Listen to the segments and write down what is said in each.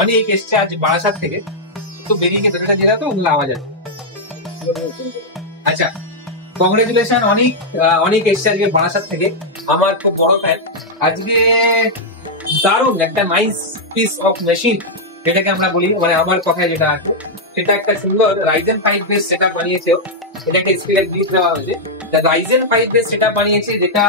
অনেক এসছে আজ বারাসাত থেকে, তো বেরিয়ে গিয়ে বেরোটা জেলা তো ওগুলো আওয়াজ আছে। আচ্ছা, কংগ্রেচুলেশন, অনেক এসছে আজকে বারাসাত থেকে, আমার খুব বড় ফ্যান। আজকে দারুণ একটা নাইস পিস অফ মেশিন, যেটাকে আমরা বলি, মানে আমার কথায় যেটা আছে, সেটা একটা সুন্দর রাইজেন 5 বেস সেটআপ বানিয়েছে। এটা একটা স্পিকার গিফট দেওয়া হয়েছে, রাইজেন 5 বেস সেটআপ বানিয়েছে, যেটা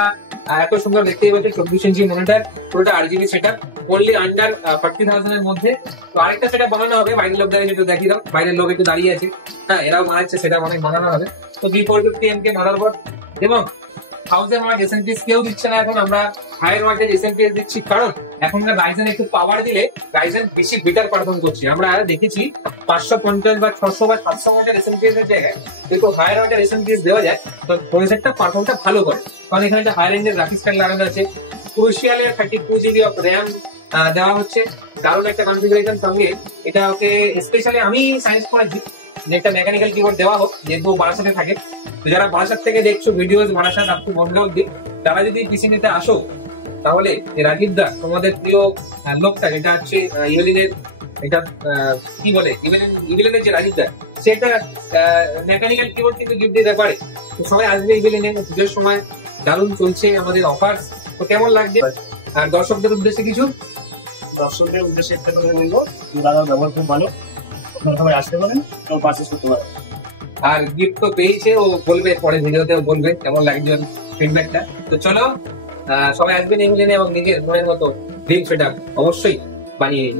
এত সুন্দর দেখতেই পাচ্ছে। 24 ইঞ্চি মনিটর, পুরোটা RGB সেটআপ, অনলি আন্ডার 40,000 এর মধ্যে। তো আরেকটা সেটআপ বানানো হবে, বাইরের লোকদের একটু দেখিয়ে দাও, বাইরের লোক একটু দাঁড়িয়ে আছে, হ্যাঁ এরাও বানাচ্ছে, সেটা অনেক বানানো হবে। তো B450MK মাদারবোর্ড এবং 1000 ওয়াট এসএমপিএস কেউ দিচ্ছে না এখন, আমরা হায়ার ওয়াটের এসএমপিএস দিচ্ছি, কারণ এখনকার রাইজেন একটু পাওয়ার দিলে রাইজেন বেশি বেটার পারফর্ম করছে। আমরা দেখেছি 550 বা 600 বা 700 ওয়াটের এসএমপিএস এর জায়গায় কিন্তু হায়ার ওয়াটের এসএমপিএস দেওয়া যায়, তো প্রসেসরটা পারফর্মটা ভালো করে, কারণ এখানে একটা হায়ার এন্ডের গ্রাফিক্স কার্ড লাগানো আছে, ক্রুশিয়ালের 32 GB অফ র্যাম দেওয়া হচ্ছে, দারুণ একটা কনফিগারেশন সঙ্গে। এটা ওকে স্পেশালি আমি সায়েন্স করেছি যে একটা মেকানিক্যাল কিবোর্ড দেওয়া হোক, যেহেতু বারাসাতে থাকে। তো যারা বারাসাত থেকে দেখছো ভিডিওস, বারাসাত আপনি বন্ধ অব্দি, তারা যদি পিসি নিতে আসো, তাহলে রাজীব দা তোমাদের প্রিয় লোকটা, যেটা হচ্ছে ইভেলিনের, এটা কি বলে ইভেলিনের যে রাজীব দা, সেটা মেকানিক্যাল কিবোর্ড কিন্তু গিফট দিতে পারে। তো সবাই আসবে ইভেলিনের, পুজোর সময় দারুণ চলছে আমাদের অফার। তো কেমন লাগছে? আর দর্শকদের উদ্দেশ্যে কিছু? দর্শকদের উদ্দেশ্যে একটা কথা বলবো, দাদার ব্যবহার খুব ভালো, আপনারা সবাই আসতে পারেন এবং পারচেস করতে পারেন। আর গিফট তো পেয়েছে, ও বলবে পরে ভিডিওতেও বলবে কেমন লাগছে ফিডব্যাকটা। তো চলো সবাই আসবেন ইভেলিনে এবং নিজের মনের মতো ড্রিম সেটআপ অবশ্যই বানিয়ে নিন।